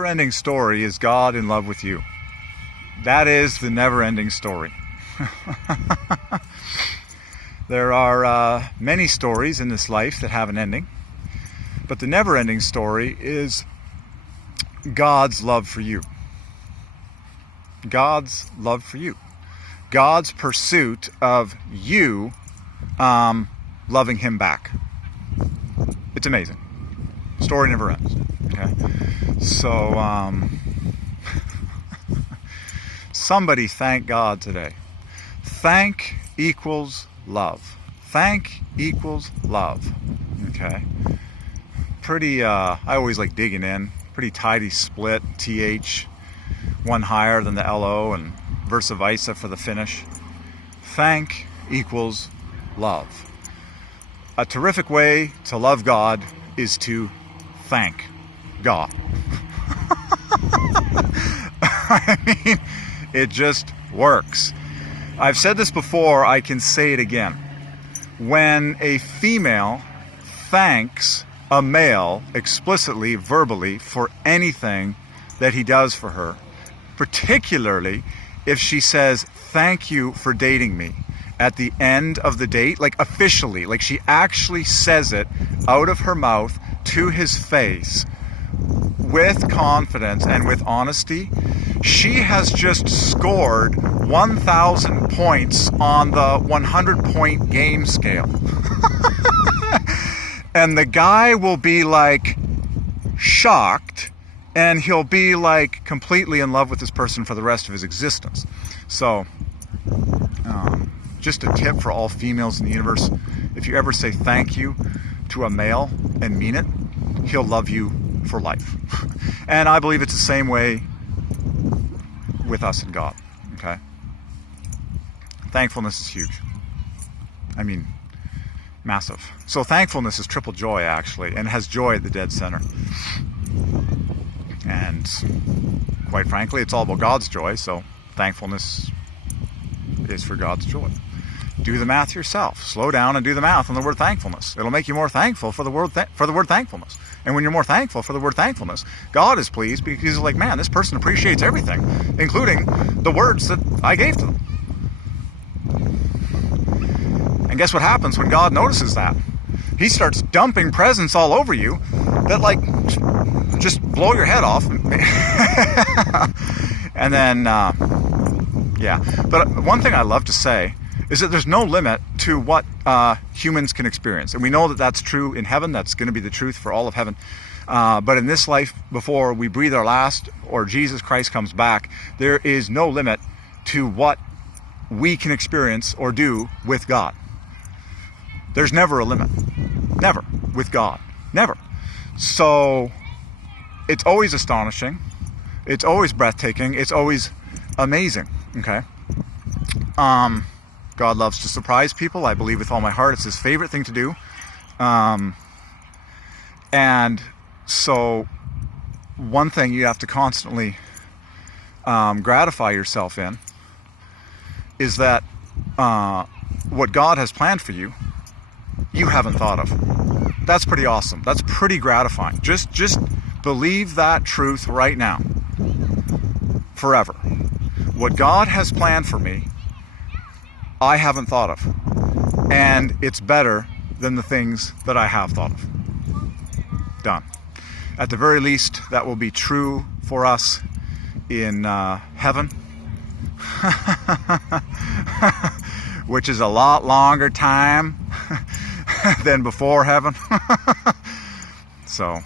never-ending story is God in love with you. That is the never-ending story. There are many stories in this life that have an ending, but the never-ending story is God's love for you. God's love for you. God's pursuit of you loving Him back. It's amazing. Story never ends. Okay, so somebody thank God today. Thank equals love. Thank equals love. Okay. Pretty. I always like digging in. Pretty tidy split. TH, one higher than the LO, and versa versa for the finish. Thank equals love. A terrific way to love God is to thank God. I mean, it just works. I've said this before, I can say it again. When a female thanks a male explicitly, verbally, for anything that he does for her, particularly if she says, "Thank you for dating me," at the end of the date, like officially, like she actually says it out of her mouth to his face with confidence and with honesty, she has just scored 1,000 points on the 100-point game scale. And the guy will be like shocked, and he'll be like completely in love with this person for the rest of his existence. So, just a tip for all females in the universe: if you ever say thank you to a male and mean it, he'll love you for life. And I believe it's the same way with us and God. Okay? Thankfulness is huge. I mean, massive. So thankfulness is triple joy, actually, and has joy at the dead center. And quite frankly, it's all about God's joy, so thankfulness is for God's joy. Do the math yourself. Slow down and do the math on the word thankfulness. It'll make you more thankful for the word thankfulness. And when you're more thankful for the word thankfulness, God is pleased because He's like, man, this person appreciates everything, including the words that I gave to them. And guess what happens when God notices that? He starts dumping presents all over you that like just blow your head off. And then, yeah. But one thing I love to say is that there's no limit to what humans can experience. And we know that that's true in heaven. That's going to be the truth for all of heaven. But in this life, before we breathe our last or Jesus Christ comes back, there is no limit to what we can experience or do with God. There's never a limit. Never. With God. Never. So it's always astonishing. It's always breathtaking. It's always amazing. Okay? God loves to surprise people. I believe with all my heart it's His favorite thing to do. And so one thing you have to constantly gratify yourself in is that what God has planned for you, you haven't thought of. That's pretty awesome. That's pretty gratifying. Just believe that truth right now. Forever. What God has planned for me, I haven't thought of. And it's better than the things that I have thought of. Done. At the very least, that will be true for us in heaven. Which is a lot longer time than before heaven. So